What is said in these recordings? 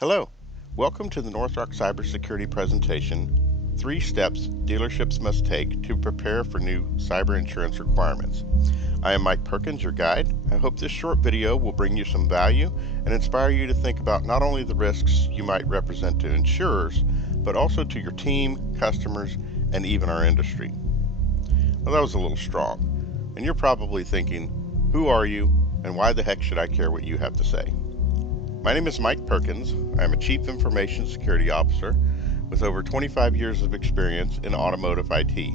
Hello, welcome to the Northrock Cybersecurity presentation, 3 Steps Dealerships Must Take to Prepare for New Cyber Insurance Requirements. I am Mike Perkins, your guide. I hope this short video will bring you some value and inspire you to think about not only the risks you might represent to insurers, but also to your team, customers, and even our industry. Well, that was a little strong, and you're probably thinking, who are you, and why the heck should I care what you have to say? My name is Mike Perkins. I am a Chief Information Security Officer with over 25 years of experience in automotive IT.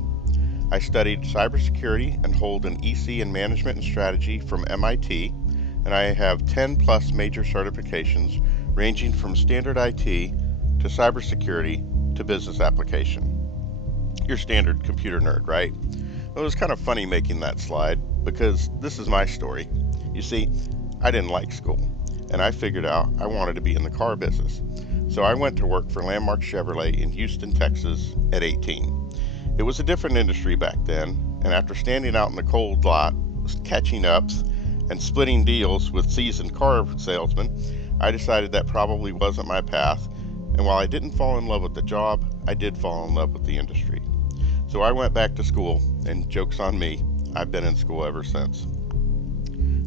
I studied cybersecurity and hold an EC in Management and Strategy from MIT, and I have 10 plus major certifications ranging from standard IT to cybersecurity to business application. Your standard computer nerd, right? Well, it was kind of funny making that slide because this is my story. You see, I didn't like school, and I figured out I wanted to be in the car business. So I went to work for Landmark Chevrolet in Houston, Texas at 18. It was a different industry back then, and after standing out in the cold lot, catching ups, and splitting deals with seasoned car salesmen, I decided that probably wasn't my path, and while I didn't fall in love with the job, I did fall in love with the industry. So I went back to school, and joke's on me, I've been in school ever since.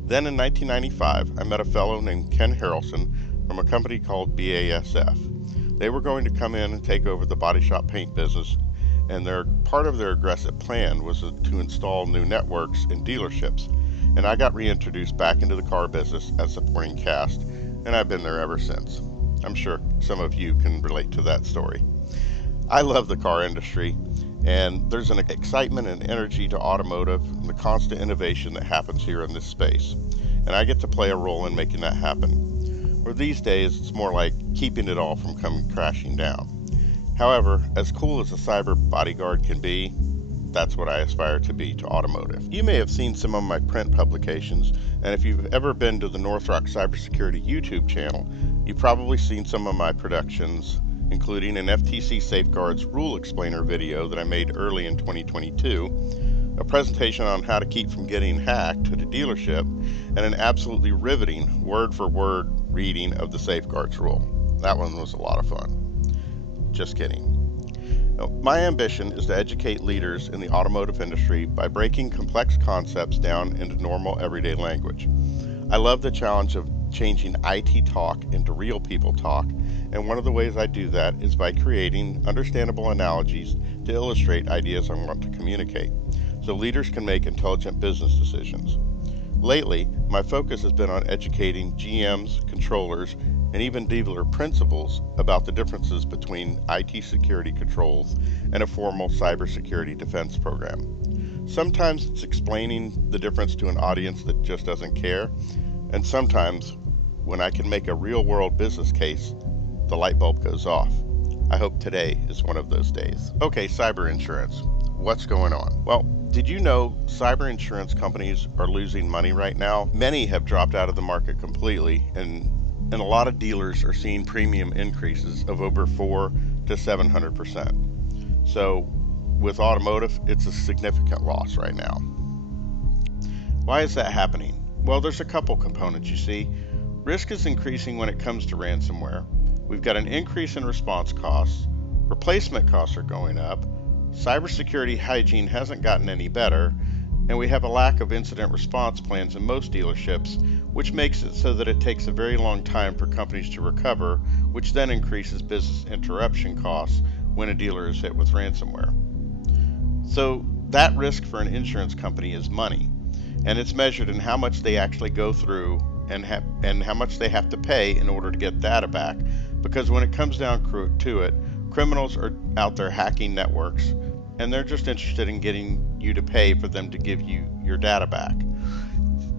Then in 1995, I met a fellow named Ken Harrelson from a company called BASF. They were going to come in and take over the body shop paint business, and part of their aggressive plan was to install new networks in dealerships. And I got reintroduced back into the car business as supporting cast, and I've been there ever since. I'm sure some of you can relate to that story. I love the car industry, and there's an excitement and energy to automotive and the constant innovation that happens here in this space. And I get to play a role in making that happen. Or these days, it's more like keeping it all from coming crashing down. However, as cool as a cyber bodyguard can be, that's what I aspire to be to automotive. You may have seen some of my print publications, and if you've ever been to the Northrock Cybersecurity YouTube channel, you've probably seen some of my productions, including an FTC Safeguards Rule Explainer video that I made early in 2022, a presentation on how to keep from getting hacked at a dealership, and an absolutely riveting word-for-word reading of the Safeguards Rule. That one was a lot of fun. Just kidding. Now, my ambition is to educate leaders in the automotive industry by breaking complex concepts down into normal everyday language. I love the challenge of changing IT talk into real people talk, and one of the ways I do that is by creating understandable analogies to illustrate ideas I want to communicate, so leaders can make intelligent business decisions. Lately, my focus has been on educating GMs, controllers, and even dealer principals about the differences between IT security controls and a formal cybersecurity defense program. Sometimes it's explaining the difference to an audience that just doesn't care, and sometimes, when I can make a real-world business case, the light bulb goes off. I hope today is one of those days. Okay, cyber insurance. What's going on? Well, did you know cyber insurance companies are losing money right now? Many have dropped out of the market completely, and a lot of dealers are seeing premium increases of over 400 to 700%. So with automotive, it's a significant loss right now. Why is that happening? Well, there's a couple components, you see. Risk is increasing when it comes to ransomware. We've got an increase in response costs, replacement costs are going up, cybersecurity hygiene hasn't gotten any better, and we have a lack of incident response plans in most dealerships, which makes it so that it takes a very long time for companies to recover, which then increases business interruption costs when a dealer is hit with ransomware. So that risk for an insurance company is money, and it's measured in how much they actually go through and how much they have to pay in order to get data back, because when it comes down to it, criminals are out there hacking networks, and they're just interested in getting you to pay for them to give you your data back.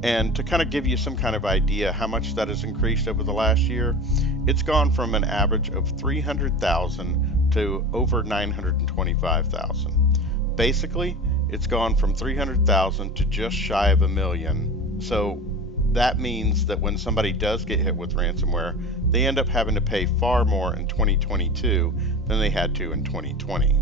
And to kind of give you some kind of idea how much that has increased over the last year, it's gone from an average of 300,000 to over 925,000. Basically, it's gone from 300,000 to just shy of 1 million. So that means that when somebody does get hit with ransomware, they end up having to pay far more in 2022 than they had to in 2020.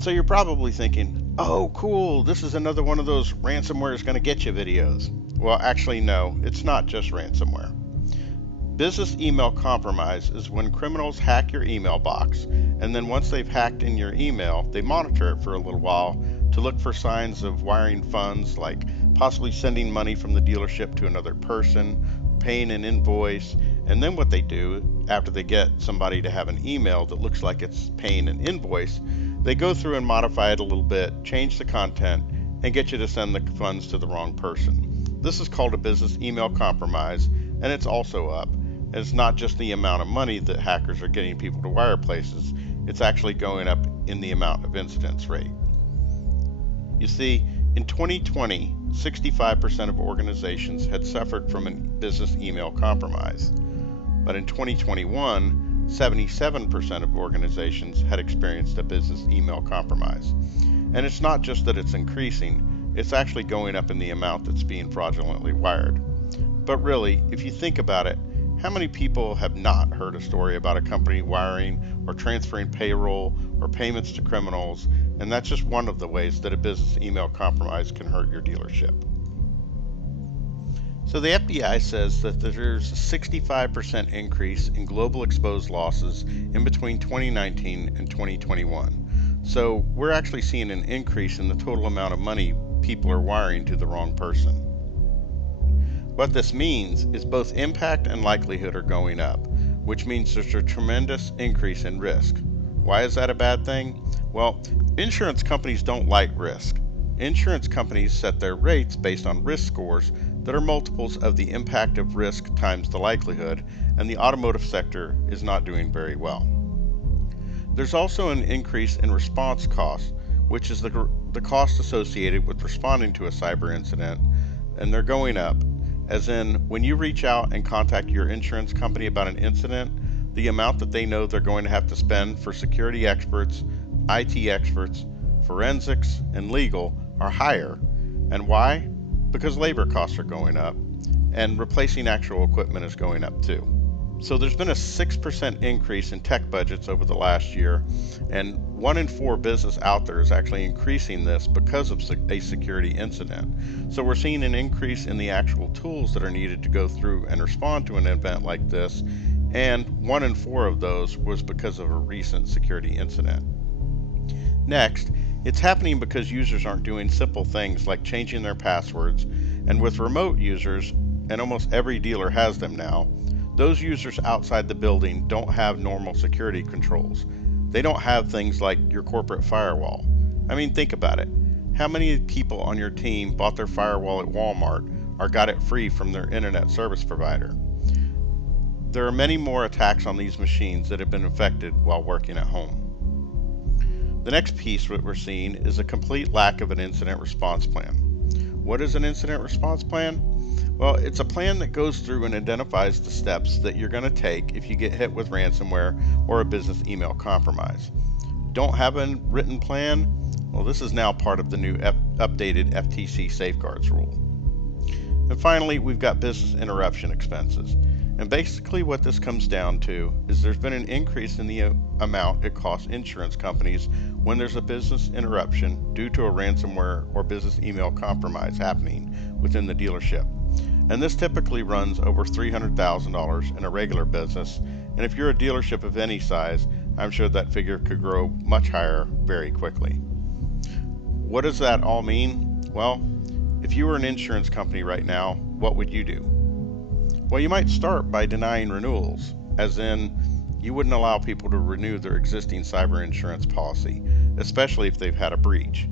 So you're probably thinking, oh cool, this is another one of those ransomware is going to get you videos. Well, actually no, it's not just ransomware. Business email compromise is when criminals hack your email box, and then once they've hacked in your email, they monitor it for a little while to look for signs of wiring funds, like possibly sending money from the dealership to another person, paying an invoice, and then what they do after they get somebody to have an email that looks like it's paying an invoice, they go through and modify it a little bit, change the content, and get you to send the funds to the wrong person. This is called a business email compromise, and it's also up. And it's not just the amount of money that hackers are getting people to wire places, it's actually going up in the amount of incidence rate. You see, in 2020, 65% of organizations had suffered from a business email compromise. But in 2021, 77% of organizations had experienced a business email compromise. And it's not just that it's increasing, it's actually going up in the amount that's being fraudulently wired. But really, if you think about it, how many people have not heard a story about a company wiring or transferring payroll or payments to criminals? And that's just one of the ways that a business email compromise can hurt your dealership. So the FBI says that there's a 65% increase in global exposed losses in between 2019 and 2021. So we're actually seeing an increase in the total amount of money people are wiring to the wrong person. What this means is both impact and likelihood are going up, which means there's a tremendous increase in risk. Why is that a bad thing? Well, insurance companies don't like risk. Insurance companies set their rates based on risk scores that are multiples of the impact of risk times the likelihood, and the automotive sector is not doing very well. There's also an increase in response costs, which is the cost associated with responding to a cyber incident, and they're going up. As in, when you reach out and contact your insurance company about an incident, the amount that they know they're going to have to spend for security experts, IT experts, forensics, and legal are higher. And why? Because labor costs are going up, and replacing actual equipment is going up too. So there's been a 6% increase in tech budgets over the last year, and 1 in 4 business out there is actually increasing this because of a security incident. So we're seeing an increase in the actual tools that are needed to go through and respond to an event like this, and 1 in 4 of those was because of a recent security incident. Next, it's happening because users aren't doing simple things like changing their passwords, and with remote users, and almost every dealer has them now, those users outside the building don't have normal security controls. They don't have things like your corporate firewall. I mean, think about it. How many people on your team bought their firewall at Walmart or got it free from their internet service provider? There are many more attacks on these machines that have been infected while working at home. The next piece that we're seeing is a complete lack of an incident response plan. What is an incident response plan? Well, it's a plan that goes through and identifies the steps that you're going to take if you get hit with ransomware or a business email compromise. Don't have a written plan? Well, this is now part of the new updated FTC safeguards rule. And finally, we've got business interruption expenses. And basically what this comes down to is there's been an increase in the amount it costs insurance companies when there's a business interruption due to a ransomware or business email compromise happening within the dealership. And this typically runs over $300,000 in a regular business, and if you're a dealership of any size, I'm sure that figure could grow much higher very quickly. What does that all mean? Well, if you were an insurance company right now, what would you do? Well, you might start by denying renewals, as in you wouldn't allow people to renew their existing cyber insurance policy, especially if they've had a breach.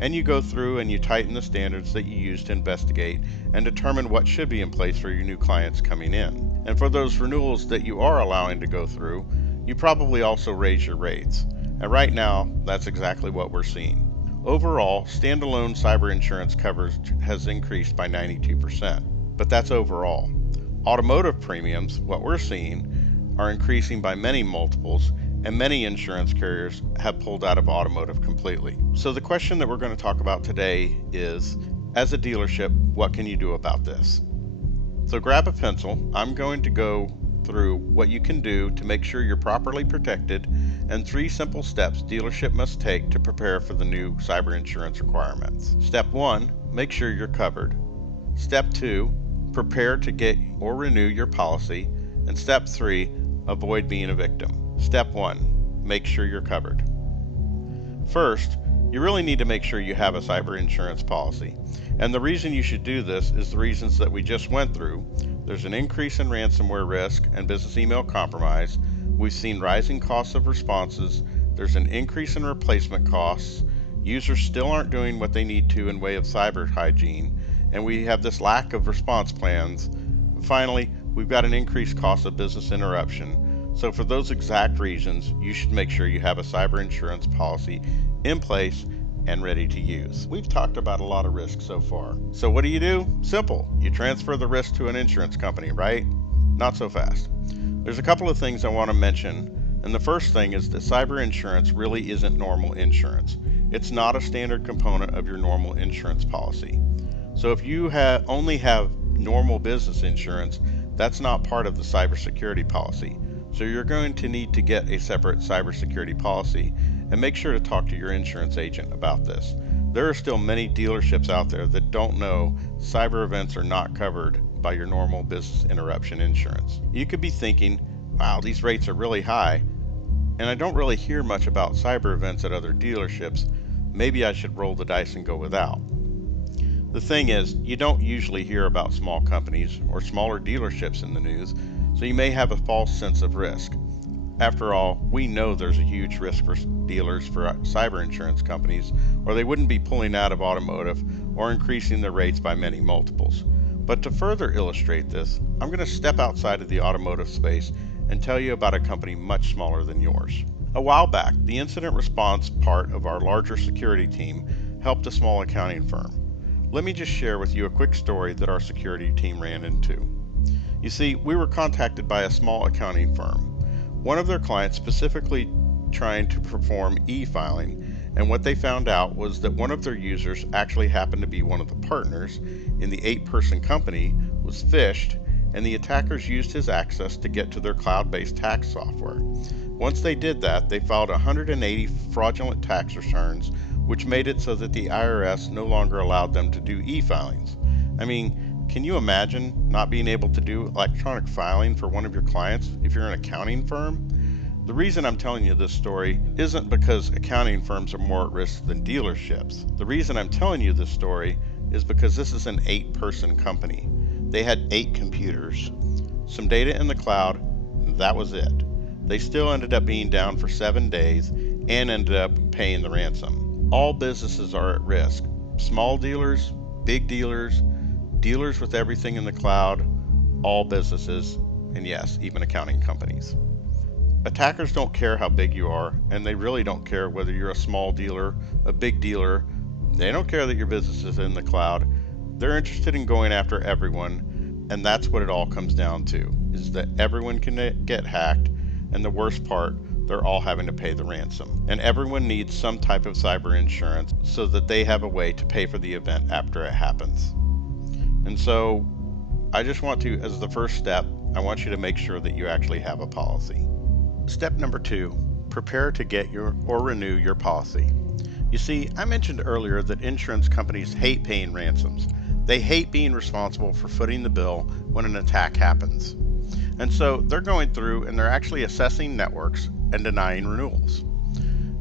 And you go through and you tighten the standards that you use to investigate and determine what should be in place for your new clients coming in. And for those renewals that you are allowing to go through, you probably also raise your rates. And right now, that's exactly what we're seeing. Overall, standalone cyber insurance coverage has increased by 92%, but that's overall. Automotive premiums, what we're seeing, are increasing by many multiples, and many insurance carriers have pulled out of automotive completely. So the question that we're going to talk about today is, as a dealership, what can you do about this? So grab a pencil. I'm going to go through what you can do to make sure you're properly protected, and 3 simple steps dealership must take to prepare for the new cyber insurance requirements. Step 1, make sure you're covered. Step 2, prepare to get or renew your policy. And step 3, avoid being a victim. Step 1, make sure you're covered. First, you really need to make sure you have a cyber insurance policy. And the reason you should do this is the reasons that we just went through. There's an increase in ransomware risk and business email compromise. We've seen rising costs of responses. There's an increase in replacement costs. Users still aren't doing what they need to in way of cyber hygiene. And we have this lack of response plans. And finally, we've got an increased cost of business interruption. So for those exact reasons, you should make sure you have a cyber insurance policy in place and ready to use. We've talked about a lot of risks so far. So what do? Simple. You transfer the risk to an insurance company, right? Not so fast. There's a couple of things I want to mention, and the first thing is that cyber insurance really isn't normal insurance. It's not a standard component of your normal insurance policy. So if you only have normal business insurance, that's not part of the cybersecurity policy. So you're going to need to get a separate cybersecurity policy, and make sure to talk to your insurance agent about this. There are still many dealerships out there that don't know cyber events are not covered by your normal business interruption insurance. You could be thinking, wow, these rates are really high, and I don't really hear much about cyber events at other dealerships. Maybe I should roll the dice and go without. The thing is, you don't usually hear about small companies or smaller dealerships in the news, so you may have a false sense of risk. After all, we know there's a huge risk for dealers for cyber insurance companies, or they wouldn't be pulling out of automotive or increasing their rates by many multiples. But to further illustrate this, I'm going to step outside of the automotive space and tell you about a company much smaller than yours. A while back, the incident response part of our larger security team helped a small accounting firm. Let me just share with you a quick story that our security team ran into. You see, we were contacted by a small accounting firm. One of their clients specifically trying to perform e-filing, and what they found out was that one of their users actually happened to be one of the partners in the 8-person company, was phished, and the attackers used his access to get to their cloud-based tax software. Once they did that, they filed 180 fraudulent tax returns, which made it so that the IRS no longer allowed them to do e-filings. I mean, can you imagine not being able to do electronic filing for one of your clients if you're an accounting firm? The reason I'm telling you this story isn't because accounting firms are more at risk than dealerships. The reason I'm telling you this story is because this is an 8-person company. They had 8 computers, some data in the cloud, and that was it. They still ended up being down for 7 days and ended up paying the ransom. All businesses are at risk. Small dealers, big dealers, dealers with everything in the cloud, all businesses, and yes, even accounting companies. Attackers don't care how big you are, and they really don't care whether you're a small dealer, a big dealer. They don't care that your business is in the cloud. They're interested in going after everyone, and that's what it all comes down to, is that everyone can get hacked, and the worst part, they're all having to pay the ransom. And everyone needs some type of cyber insurance so that they have a way to pay for the event after it happens. And so I just want to, as the first step, I want you to make sure that you actually have a policy. Step number 2, prepare to get or renew your policy. You see, I mentioned earlier that insurance companies hate paying ransoms. They hate being responsible for footing the bill when an attack happens. And so they're going through and they're actually assessing networks and denying renewals.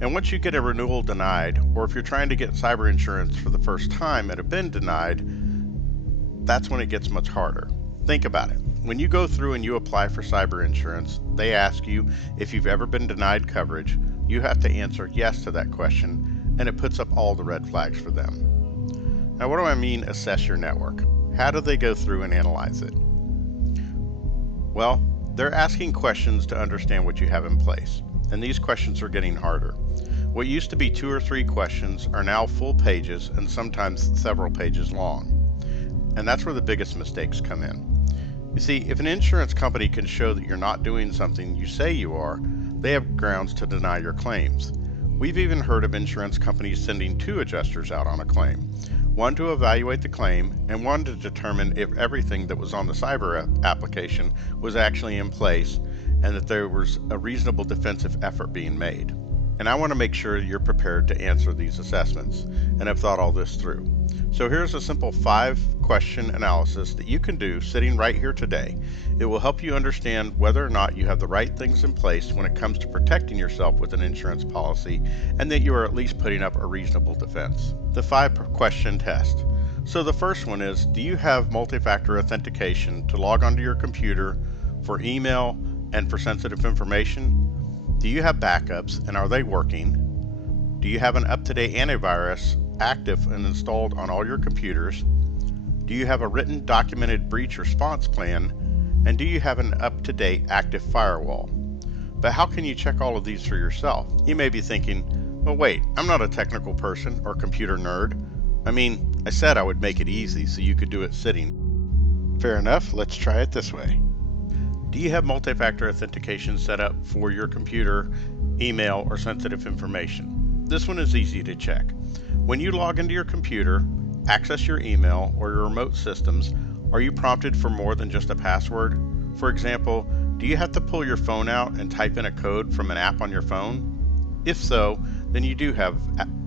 And once you get a renewal denied, or if you're trying to get cyber insurance for the first time and have been denied, that's when it gets much harder. Think about it. When you go through and you apply for cyber insurance, they ask you if you've ever been denied coverage. You have to answer yes to that question, and it puts up all the red flags for them. Now, what do I mean assess your network? How do they go through and analyze it? Well, they're asking questions to understand what you have in place, and these questions are getting harder. What used to be 2 or 3 questions are now full pages and sometimes several pages long. And that's where the biggest mistakes come in. You see, if an insurance company can show that you're not doing something you say you are, they have grounds to deny your claims. We've even heard of insurance companies sending 2 adjusters out on a claim, one to evaluate the claim and one to determine if everything that was on the cyber application was actually in place and that there was a reasonable defensive effort being made. And I want to make sure you're prepared to answer these assessments and have thought all this through. So here's a simple 5-question analysis that you can do sitting right here today. It will help you understand whether or not you have the right things in place when it comes to protecting yourself with an insurance policy, and that you are at least putting up a reasonable defense. The 5-question test. So the first one is, do you have multi-factor authentication to log onto your computer for email and for sensitive information? Do you have backups, and are they working? Do you have an up-to-date antivirus active and installed on all your computers? Do you have a written documented breach response plan? And do you have an up-to-date active firewall? But how can you check all of these for yourself? You may be thinking, well, wait, I'm not a technical person or computer nerd. I mean, I said I would make it easy so you could do it sitting. Fair enough, let's try it this way. Do you have multi-factor authentication set up for your computer, email, or sensitive information? This one is easy to check. When you log into your computer, access your email or your remote systems, are you prompted for more than just a password? For example, do you have to pull your phone out and type in a code from an app on your phone? If so, then you do have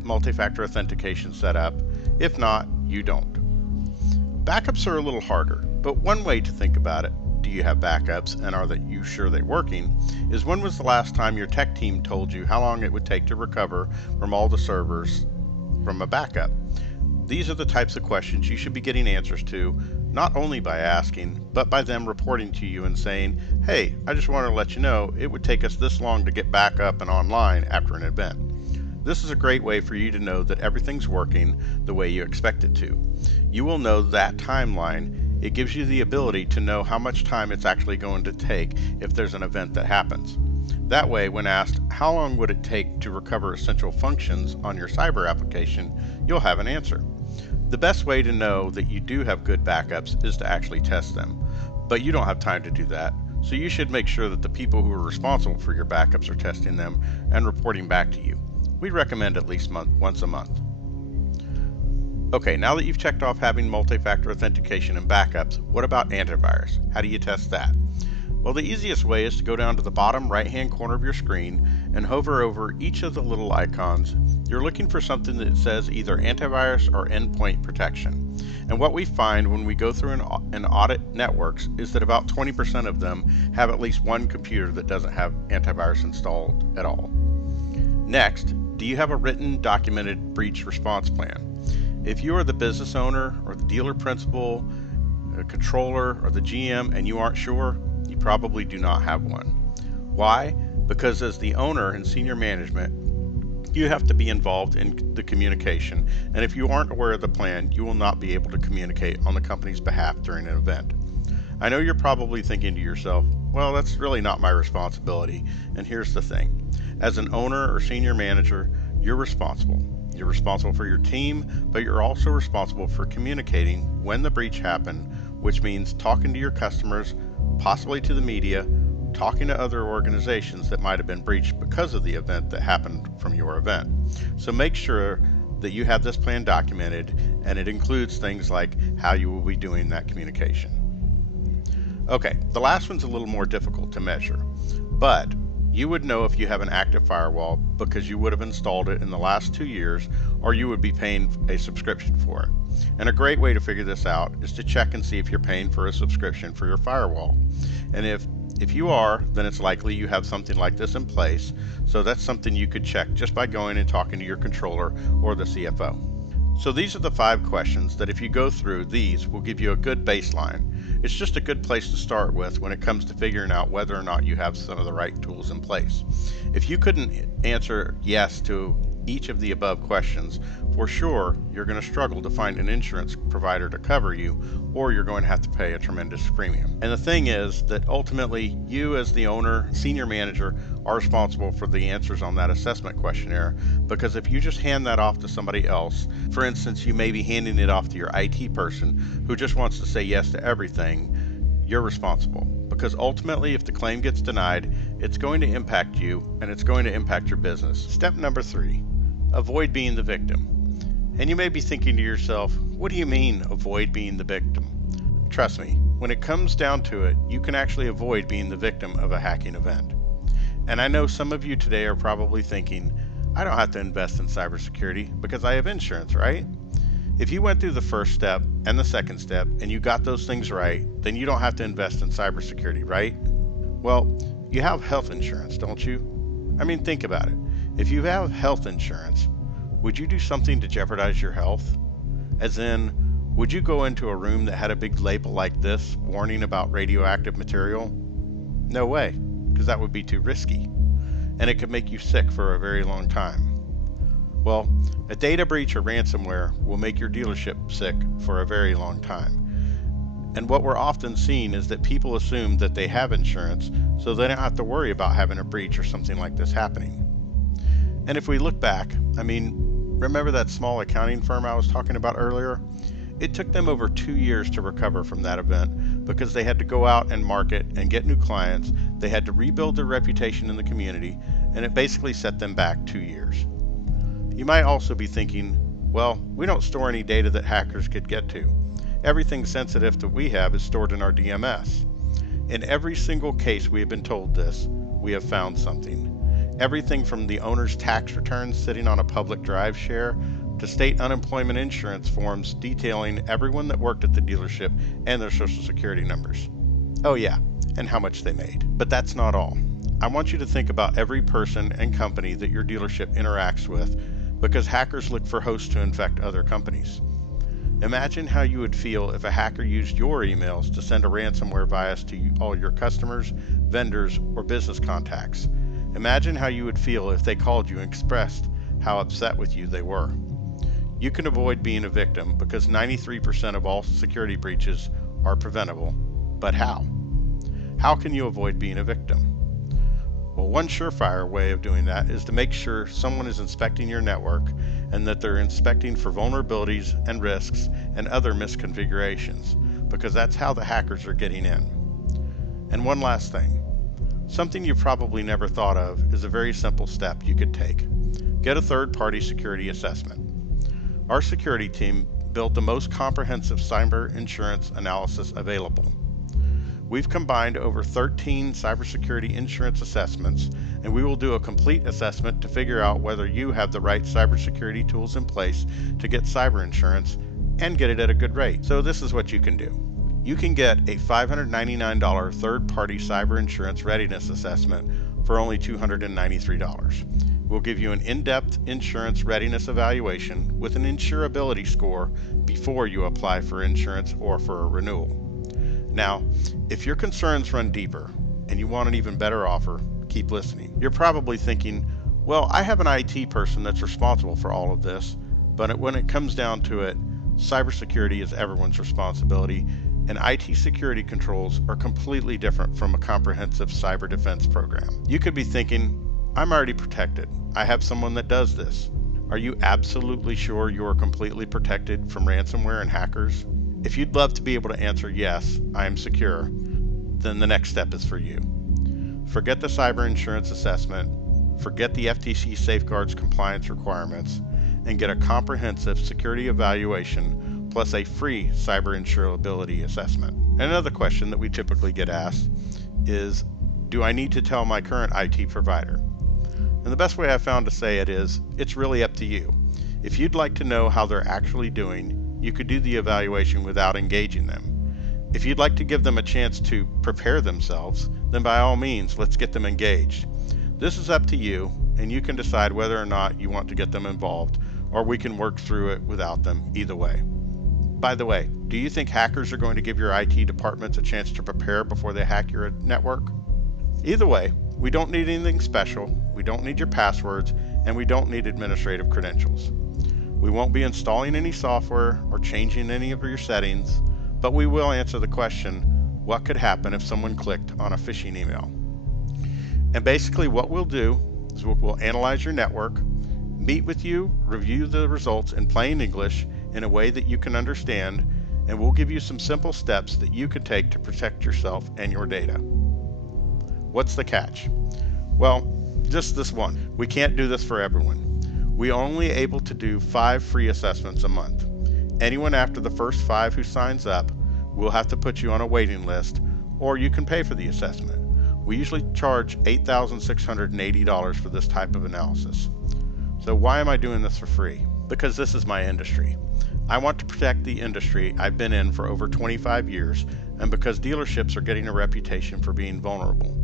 multi-factor authentication set up. If not, you don't. Backups are a little harder, but one way to think about it, do you have backups and are you sure they're working, is when was the last time your tech team told you how long it would take to recover from all the servers from a backup? These are the types of questions you should be getting answers to, not only by asking, but by them reporting to you and saying, hey, I just want to let you know it would take us this long to get back up and online after an event. This is a great way for you to know that everything's working the way you expect it to. You will know that timeline. It gives you the ability to know how much time it's actually going to take if there's an event that happens. That way, when asked, how long would it take to recover essential functions on your cyber application, you'll have an answer. The best way to know that you do have good backups is to actually test them, but you don't have time to do that, so you should make sure that the people who are responsible for your backups are testing them and reporting back to you. We recommend at least once a month. Okay, now that you've checked off having multi-factor authentication and backups, what about antivirus? How do you test that? Well, the easiest way is to go down to the bottom right-hand corner of your screen and hover over each of the little icons. You're looking for something that says either antivirus or endpoint protection. And what we find when we go through and audit networks is that about 20% of them have at least one computer that doesn't have antivirus installed at all. Next, do you have a written documented breach response plan? If you are the business owner or the dealer principal, a controller, or the GM and you aren't sure, you probably do not have one. Why? Because as the owner and senior management, you have to be involved in the communication, and if you aren't aware of the plan, you will not be able to communicate on the company's behalf during an event. I know you're probably thinking to yourself, well, that's really not my responsibility, and here's the thing. As an owner or senior manager, you're responsible. You're responsible for your team, but you're also responsible for communicating when the breach happened, which means talking to your customers, possibly to the media, talking to other organizations that might have been breached because of the event that happened from your event. So make sure that you have this plan documented, and it includes things like how you will be doing that communication. Okay, the last one's a little more difficult to measure, but you would know if you have an active firewall because you would have installed it in the last 2 years, or you would be paying a subscription for it. And a great way to figure this out is to check and see if you're paying for a subscription for your firewall. And if you are, then it's likely you have something like this in place, so that's something you could check just by going and talking to your controller or the CFO. So these are the 5 questions that if you go through, these will give you a good baseline. It's just a good place to start with when it comes to figuring out whether or not you have some of the right tools in place. If you couldn't answer yes to each of the above questions, for sure you're going to struggle to find an insurance provider to cover you, or you're going to have to pay a tremendous premium. And the thing is that ultimately you as the owner, senior manager, are responsible for the answers on that assessment questionnaire, because if you just hand that off to somebody else, for instance, you may be handing it off to your IT person who just wants to say yes to everything, you're responsible. Because ultimately, if the claim gets denied, it's going to impact you and it's going to impact your business. Step number 3, avoid being the victim. And you may be thinking to yourself, what do you mean avoid being the victim? Trust me, when it comes down to it, you can actually avoid being the victim of a hacking event. And I know some of you today are probably thinking, I don't have to invest in cybersecurity because I have insurance, right? If you went through the first step and the second step and you got those things right, then you don't have to invest in cybersecurity, right? Well, you have health insurance, don't you? I mean, think about it. If you have health insurance, would you do something to jeopardize your health? As in, would you go into a room that had a big label like this, warning about radioactive material? No way, because that would be too risky, and it could make you sick for a very long time. Well, a data breach or ransomware will make your dealership sick for a very long time. And what we're often seeing is that people assume that they have insurance, so they don't have to worry about having a breach or something like this happening. And if we look back, remember that small accounting firm I was talking about earlier? It took them over 2 years to recover from that event because they had to go out and market and get new clients. They had to rebuild their reputation in the community, and it basically set them back 2 years. You might also be thinking, well, we don't store any data that hackers could get to. Everything sensitive that we have is stored in our DMS. In every single case we have been told this, we have found something. Everything from the owner's tax returns sitting on a public drive share to state unemployment insurance forms detailing everyone that worked at the dealership and their social security numbers. Oh yeah, and how much they made. But that's not all. I want you to think about every person and company that your dealership interacts with, because hackers look for hosts to infect other companies. Imagine how you would feel if a hacker used your emails to send a ransomware virus to all your customers, vendors, or business contacts. Imagine how you would feel if they called you and expressed how upset with you they were. You can avoid being a victim because 93% of all security breaches are preventable. But how? How can you avoid being a victim? Well, one surefire way of doing that is to make sure someone is inspecting your network and that they're inspecting for vulnerabilities and risks and other misconfigurations, because that's how the hackers are getting in. And one last thing. Something you probably never thought of is a very simple step you could take. Get a third-party security assessment. Our security team built the most comprehensive cyber insurance analysis available. We've combined over 13 cybersecurity insurance assessments, and we will do a complete assessment to figure out whether you have the right cybersecurity tools in place to get cyber insurance and get it at a good rate. So this is what you can do. You can get a $599 third-party cyber insurance readiness assessment for only $293. We'll give you an in-depth insurance readiness evaluation with an insurability score before you apply for insurance or for a renewal. Now, if your concerns run deeper and you want an even better offer, keep listening. You're probably thinking, well, I have an IT person that's responsible for all of this, but when it comes down to it, cybersecurity is everyone's responsibility, and IT security controls are completely different from a comprehensive cyber defense program. You could be thinking, I'm already protected. I have someone that does this. Are you absolutely sure you are completely protected from ransomware and hackers? If you'd love to be able to answer yes, I am secure, then the next step is for you. Forget the cyber insurance assessment, forget the FTC safeguards compliance requirements, and get a comprehensive security evaluation plus a free cyber insurability assessment. Another question that we typically get asked is, do I need to tell my current IT provider? And the best way I've found to say it is, it's really up to you. If you'd like to know how they're actually doing, you could do the evaluation without engaging them. If you'd like to give them a chance to prepare themselves, then by all means, let's get them engaged. This is up to you, and you can decide whether or not you want to get them involved, or we can work through it without them, either way. By the way, do you think hackers are going to give your IT departments a chance to prepare before they hack your network? Either way, we don't need anything special, we don't need your passwords, and we don't need administrative credentials. We won't be installing any software or changing any of your settings, but we will answer the question, what could happen if someone clicked on a phishing email? And basically what we'll do is we'll analyze your network, meet with you, review the results in plain English in a way that you can understand, and we'll give you some simple steps that you can take to protect yourself and your data. What's the catch? Well, just this one. We can't do this for everyone. We are only able to do 5 free assessments a month. Anyone after the first 5 who signs up, we'll have to put you on a waiting list, or you can pay for the assessment. We usually charge $8,680 for this type of analysis. So why am I doing this for free? Because this is my industry. I want to protect the industry I've been in for over 25 years, and because dealerships are getting a reputation for being vulnerable.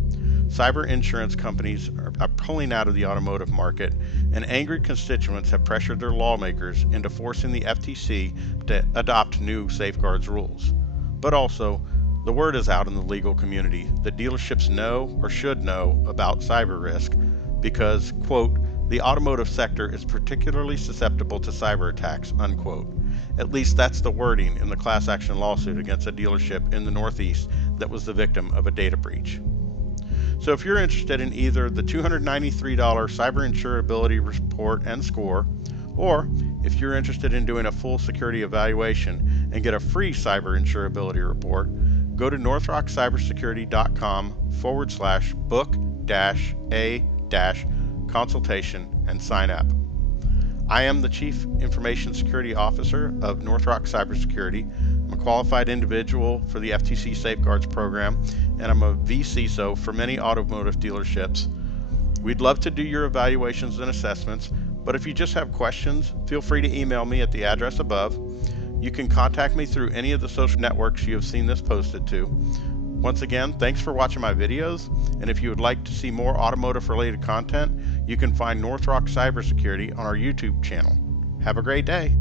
Cyber insurance companies are pulling out of the automotive market, and angry constituents have pressured their lawmakers into forcing the FTC to adopt new safeguards rules. But also, the word is out in the legal community that dealerships know or should know about cyber risk because, quote, the automotive sector is particularly susceptible to cyber attacks, unquote. At least that's the wording in the class action lawsuit against a dealership in the Northeast that was the victim of a data breach. So if you're interested in either the $293 cyber insurability report and score, or if you're interested in doing a full security evaluation and get a free cyber insurability report, go to northrock-cybersecurity.com/book-a-consultation and sign up. I am the Chief Information Security Officer of North Rock Cybersecurity. I'm a qualified individual for the FTC Safeguards Program, and I'm a vCISO for many automotive dealerships. We'd love to do your evaluations and assessments, but if you just have questions, feel free to email me at the address above. You can contact me through any of the social networks you have seen this posted to. Once again, thanks for watching my videos, and if you would like to see more automotive-related content, you can find North Rock Cybersecurity on our YouTube channel. Have a great day.